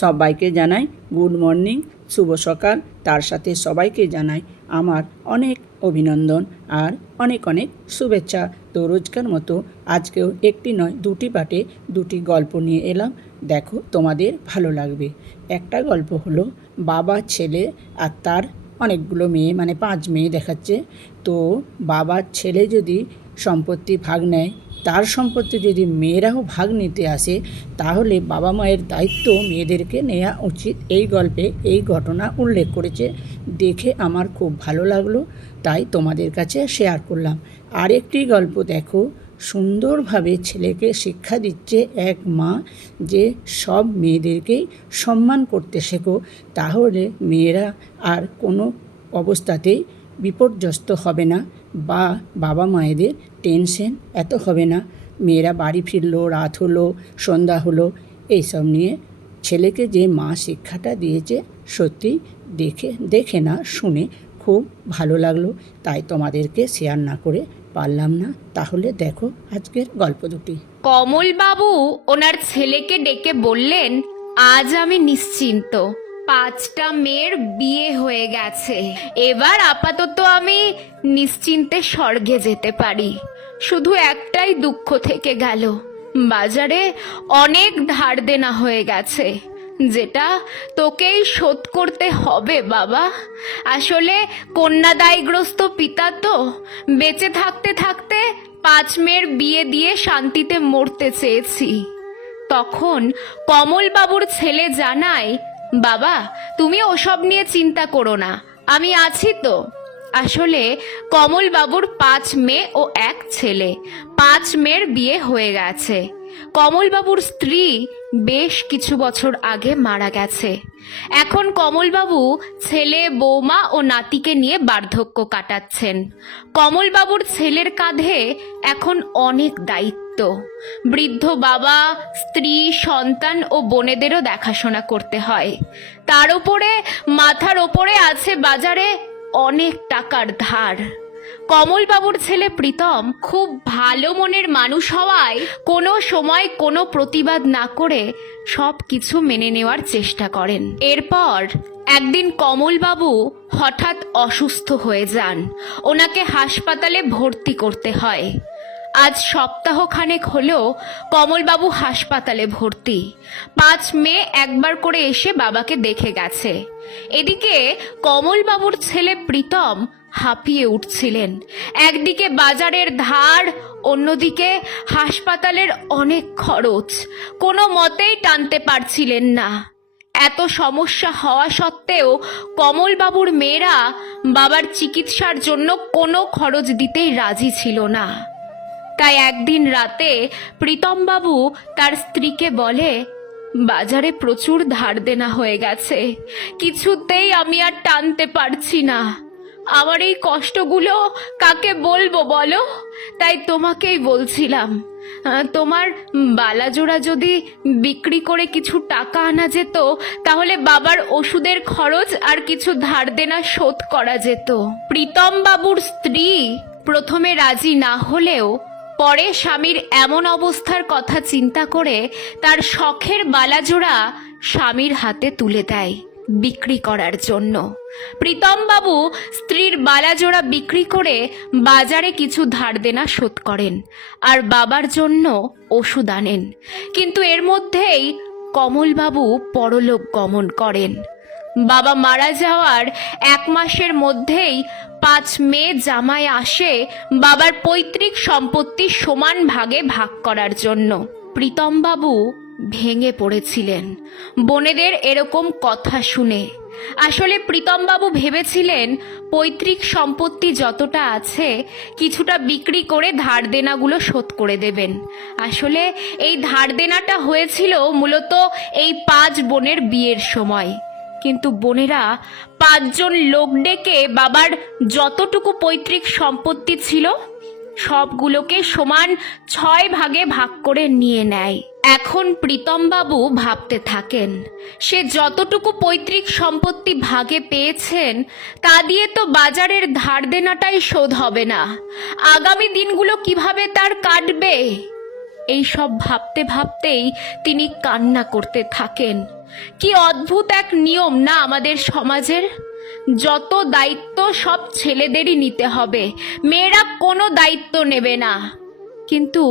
সবাইকে জানাই good morning, শুভ সকাল। তার সাথে সবাইকে জানাই আমার অনেক অভিনন্দন আর অনেক অনেক শুভেচ্ছা। তো রোজকার মতো আজকেও একটি নয় দুটি পার্টে দুটি গল্প নিয়ে এলাম। দেখো তোমাদের ভালো লাগবে। একটা গল্প হলো বাবা, ছেলে আর তার অনেকগুলো মেয়ে, মানে 5 মেয়ে দেখাচ্ছে। তো বাবার ছেলে যদি সম্পত্তি ভাগ নেয়, তার সম্পত্তি যদি মেয়েরাও ভাগ নিতে আসে, তাহলে বাবা মায়ের দায়িত্ব মেয়েদেরকে নেওয়া উচিত। এই গল্পে এই ঘটনা উল্লেখ করেছে, দেখে আমার খুব ভালো লাগলো, তাই তোমাদের কাছে শেয়ার করলাম। আরেকটি গল্প দেখো, সুন্দরভাবে ছেলেকে শিক্ষা দিচ্ছে এক মা, যে সব মেয়েদেরকেই সম্মান করতে শেখো, তাহলে মেয়েরা আর কোনো অবস্থাতেই বিপর্যস্ত হবে না, বা বাবা মায়েদের টেনশন এত হবে না। মেয়েরা বাড়ি ফিরলো, রাত হলো, সন্ধ্যা হলো, এইসব নিয়ে ছেলেকে যে মা শিক্ষাটা দিয়েছে, সত্যি দেখে না শুনে খুব ভালো লাগলো, তাই তোমাদেরকে শেয়ার না করে পারলাম না। তাহলে দেখো আজকের গল্প দুটি। কমলবাবু ওনার ছেলেকে ডেকে বললেন, আজ আমি নিশ্চিন্ত, 5টা মেয়ের বিয়ে হয়ে গেছে। এবার আপাতত আমি নিশ্চিন্তে স্বর্গে যেতে পারি। শুধু একটাই দুঃখ থেকে গেল, বাজারে অনেক ধার দেনা হয়ে গেছে, যেটা তোকেই শোধ করতে হবে বাবা। আসলে কন্যাদায়গ্রস্ত পিতা তো, বেঁচে থাকতে থাকতে 5 মেয়ের বিয়ে দিয়ে শান্তিতে মরতে চেয়েছি। তখন কমলবাবুর ছেলে জানায়, বাবা তুমি ওসব নিয়ে চিন্তা করো না, আমি আছি তো। আসলে কমলবাবুর 5 মেয়ে ও 1 ছেলে, 5 মেয়ের বিয়ে হয়ে গেছে। কমলবাবুর স্ত্রী বেশ কিছু বছর আগে মারা গেছে। এখন কমলবাবু ছেলে, বৌমা ও নাতিকে নিয়ে বার্ধক্য কাটাচ্ছেন। কমলবাবুর ছেলের কাঁধে এখন অনেক দায়িত্ব। বৃদ্ধ বাবা, স্ত্রী, সন্তান ও বোনেদেরও দেখাশোনা করতে হয়। তার উপরে মাথার ওপরে আছে বাজারে অনেক টাকার ধার। কমলবাবুর ছেলে প্রীতম খুব ভালো মনের মানুষ হওয়ায় কোনো সময় কোনো প্রতিবাদ না করে সব কিছু মেনে নেওয়ার চেষ্টা করেন। এরপর একদিন কমলবাবু হঠাৎ অসুস্থ হয়ে যান। ওনাকে হাসপাতালে ভর্তি করতে হয়। আজ সপ্তাহখানেক হলো কমলবাবু হাসপাতালে ভর্তি। 5 মেয়ে একবার করে এসে বাবাকে দেখে গেছে। এদিকে কমলবাবুর ছেলে প্রীতম হাঁপিয়ে উঠছিলেন। একদিকে বাজারের ধার, অন্যদিকে হাসপাতালের অনেক খরচ, কোনো মতেই টানতে পারছিলেন না। এত সমস্যা হওয়া সত্ত্বেও কমলবাবুর মেয়েরা বাবার চিকিৎসার জন্য কোনো খরচ দিতেই রাজি ছিল না। তাই একদিন রাতে প্রীতমবাবু তার স্ত্রীকে বলে, বাজারে প্রচুর ধার দেনা হয়ে গেছে, কিছুতেই আমি আর টানতে পারছি না। আমার এই কষ্টগুলো কাকে বলবো বলো? তাই তোমাকেই বলছিলাম, তোমার বালাজোড়া যদি বিক্রি করে কিছু টাকা আনা যেত, তাহলে বাবার ওষুধের খরচ আর কিছু ধার দেনা শোধ করা যেত। প্রীতমবাবুর স্ত্রী প্রথমে রাজি না হলেও পরে স্বামীর এমন অবস্থার কথা চিন্তা করে তার শখের বালাজোড়া স্বামীর হাতে তুলে দেয় বিক্রি করার জন্য। প্রীতমবাবু স্ত্রীর বালাজোড়া বিক্রি করে বাজারে কিছু ধার দেনা শোধ করেন আর বাবার জন্য ওষুধ আনেন। কিন্তু এর মধ্যেই কমলবাবু পরলোক গমন করেন। বাবা মারা যাওয়ার 1 মাসের মধ্যেই 5 মেয়ে জামাই আসে বাবার পৈতৃক সম্পত্তি সমান ভাগে ভাগ করার জন্য। প্রীতমবাবু ভেঙে পড়েছিলেন বোনেদের এরকম কথা শুনে। আসলে প্রীতমবাবু ভেবেছিলেন পৈতৃক সম্পত্তি যতটা আছে কিছুটা বিক্রি করে ধার দেনাগুলো শোধ করে দেবেন। আসলে এই ধার দেনাটা হয়েছিল মূলত এই 5 বোনের বিয়ের সময়। কিন্তু বোনেরা 5 জন লোক ডেকে বাবার যতটুকু পৈতৃক সম্পত্তি ছিল সবগুলোকে সমান 6 ভাগে ভাগ করে নিয়ে নেয়। এখন প্রীতমবাবু ভাবতে থাকেন, সে যতটুকু পৈতৃক সম্পত্তি ভাগে পেয়েছেন তা দিয়ে তো বাজারের ধার দেনাটাই শোধ হবে না। আগামী দিনগুলো কিভাবে তার কাটবে? এই সব ভাবতে ভাবতেই তিনি কান্না করতে থাকেন। কি অদ্ভুত এক নিয়ম না আমাদের সমাজের! যত দায়িত্ব সব ছেলেদেরই নিতে হবে, মেয়েরা কোনো দায়িত্ব নেবে না, কিন্তু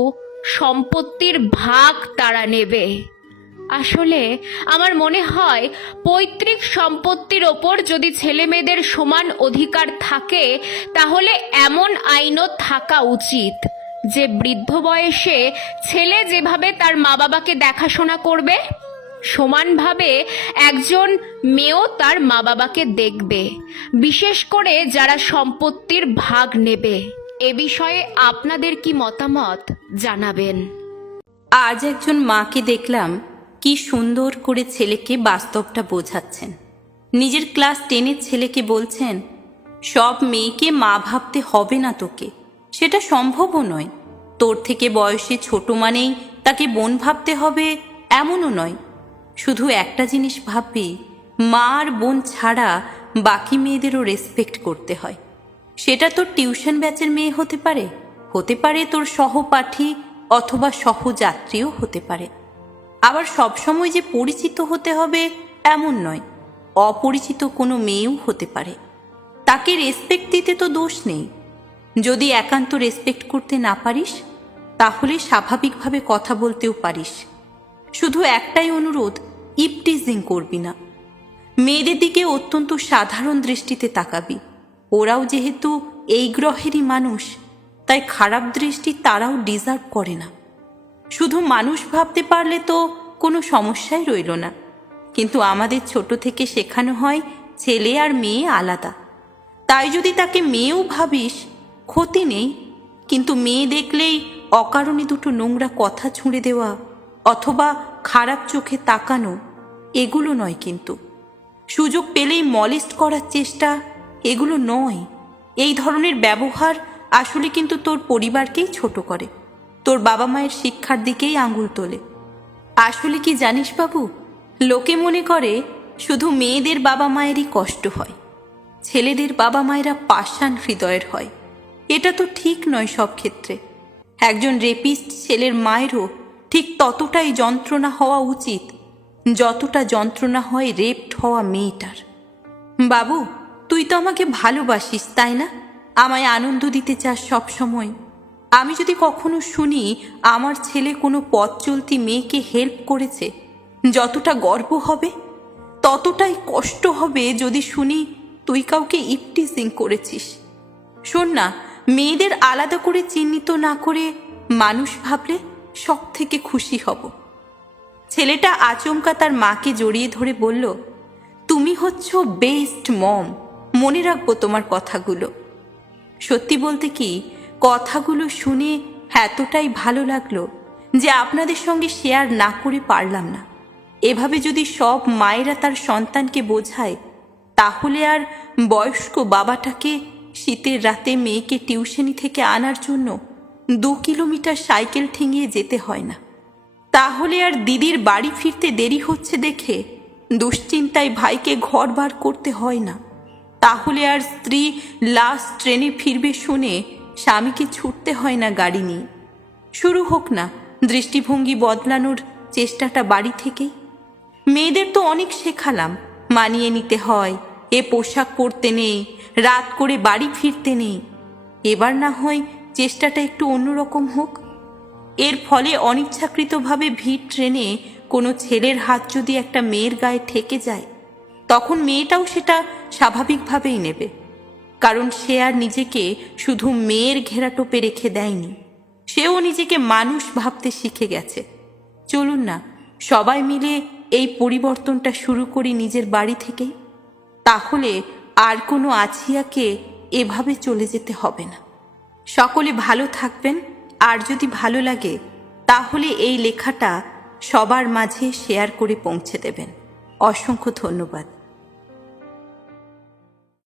সম্পত্তির ভাগ তারা নেবে। আসলে আমার মনে হয় পৈতৃক সম্পত্তির ওপর যদি ছেলে মেয়েদের সমান অধিকার থাকে, তাহলে এমন আইনও থাকা উচিত যে বৃদ্ধ বয়সে ছেলে যেভাবে তার মা বাবাকে দেখাশোনা করবে, সমানভাবে একজন মেয়েও তার মা বাবাকে দেখবে, বিশেষ করে যারা সম্পত্তির ভাগ নেবে। এ বিষয়ে আপনাদের কি মতামত জানাবেন। আজ একজন মাকে দেখলাম কি সুন্দর করে ছেলেকে বাস্তবটা বোঝাচ্ছেন। নিজের ক্লাস 10-এর ছেলেকে বলছেন, সব মেয়েকে মা ভাবতে হবে না তোকে, সেটা সম্ভবও নয়। তোর থেকে বয়সে ছোট মানেই তাকে বোন ভাবতে হবে এমনও নয়। শুধু একটা জিনিস ভাববি, মা আর বোন ছাড়া বাকি মেয়েদেরও রেসপেক্ট করতে হয়। সেটা তোর টিউশন ব্যাচের মেয়ে হতে পারে তোর সহপাঠী অথবা সহযাত্রীও হতে পারে। আবার সবসময় যে পরিচিত হতে হবে এমন নয়, অপরিচিত কোনো মেয়েও হতে পারে। তাকে রেসপেক্ট দিতে তো দোষ নেই। যদি একান্ত রেসপেক্ট করতে না পারিস, তাহলে স্বাভাবিকভাবে কথা বলতেও পারিস। শুধু একটাই অনুরোধ, ইপটিজিং করবি না। মেয়েদের দিকে অত্যন্ত সাধারণ দৃষ্টিতে তাকাবি। ওরাও যেহেতু এই গ্রহেরই মানুষ, তাই খারাপ দৃষ্টি তারাও ডিজার্ভ করে না। শুধু মানুষ ভাবতে পারলে তো কোনো সমস্যাই রইল না। কিন্তু আমাদের ছোট থেকে শেখানো হয় ছেলে আর মেয়ে আলাদা। তাই যদি তাকে মেয়েও ভাবিস, ক্ষতি নেই। কিন্তু মেয়ে দেখলেই অকারণে দুটো নোংরা কথা ছুঁড়ে দেওয়া অথবা খারাপ চোখে তাকানো, এগুলো নয়। কিন্তু সুযোগ পেলেই মলেস্ট করার চেষ্টা, এগুলো নয়। এই ধরনের ব্যবহার আসলে কিন্তু তোর পরিবারকেই ছোট করে, তোর বাবা মায়ের শিক্ষার দিকেই আঙুল তোলে। আসলে কি জানিস বাবু, লোকে মনে করে শুধু মেয়েদের বাবা মায়েরই কষ্ট হয়, ছেলেদের বাবা মায়েরা পাষাণ হৃদয়ের হয়। এটা তো ঠিক নয় সব ক্ষেত্রে। একজন রেপিস্ট ছেলের মায়েরও ঠিক ততটাই যন্ত্রণা হওয়া উচিত যতটা যন্ত্রণা হয় রেপড হওয়া মেয়েটার। বাবু, তুই তো আমাকে ভালোবাসিস, তাই না? আমায় আনন্দ দিতে চাস সব সময়। আমি যদি কখনো শুনি আমার ছেলে কোনো পথ চলতি মেয়েকে হেল্প করেছে, যতটা গর্ব হবে ততটাই কষ্ট হবে যদি শুনি তুই কাউকে ইপটিজিং করেছিস। শোন না, মেয়েদের আলাদা করে চিহ্নিত না করে মানুষ ভাবলে সব থেকে খুশি হব। ছেলেটা আচমকা তার মাকে জড়িয়ে ধরে বলল, তুমি হচ্ছ বেস্ট মম, মনে রাখবো তোমার কথাগুলো। সত্যি বলতে কি, কথাগুলো শুনে এতটাই ভালো লাগলো যে আপনাদের সঙ্গে শেয়ার না করে পারলাম না। এভাবে যদি সব মায়েরা তার সন্তানকে বোঝায়, তাহলে আর বয়স্ক বাবাটাকে শীতের রাতে মেয়েকে টিউশনি থেকে আনার জন্য 2 কিলোমিটার সাইকেল ঠেঙিয়ে যেতে হয় না। তাহলে আর দিদির বাড়ি ফিরতে দেরি হচ্ছে দেখে দুশ্চিন্তায় ভাইকে ঘর বার করতে হয় না। তাহলে আর স্ত্রী লাস্ট ট্রেনে ফিরবে শুনে স্বামীকে ছুটতে হয় না গাড়ি নিয়ে। শুরু হোক না দৃষ্টিভঙ্গি বদলানোর চেষ্টাটা বাড়ি থেকেই। মেয়েদের তো অনেক শেখালাম, মানিয়ে নিতে হয়, এ পোশাক পরতে নেই, রাত করে বাড়ি ফিরতে নেই। এবার না হয় চেষ্টাটা একটু অন্যরকম হোক। এর ফলে অনিচ্ছাকৃতভাবে ভিড় ট্রেনে কোনো ছেলের হাত যদি একটা মেয়ের গায়ে ঠেকে যায়, তখন মেয়েটাও সেটা স্বাভাবিকভাবেই নেবে। কারণ সে আর নিজেকে শুধু মেয়ের ঘেরাটোপে রেখে দেয়নি, সেও নিজেকে মানুষ ভাবতে শিখে গেছে। চলুন না সবাই মিলে এই পরিবর্তনটা শুরু করি নিজের বাড়ি থেকেই। তাহলে আর কোনো আছিয়াকে এভাবে চলে যেতে হবে না। সকলে ভালো থাকবেন। আর যদি ভালো লাগে তাহলে এই লেখাটা সবার মাঝে শেয়ার করে পৌঁছে দেবেন। অসংখ্য ধন্যবাদ।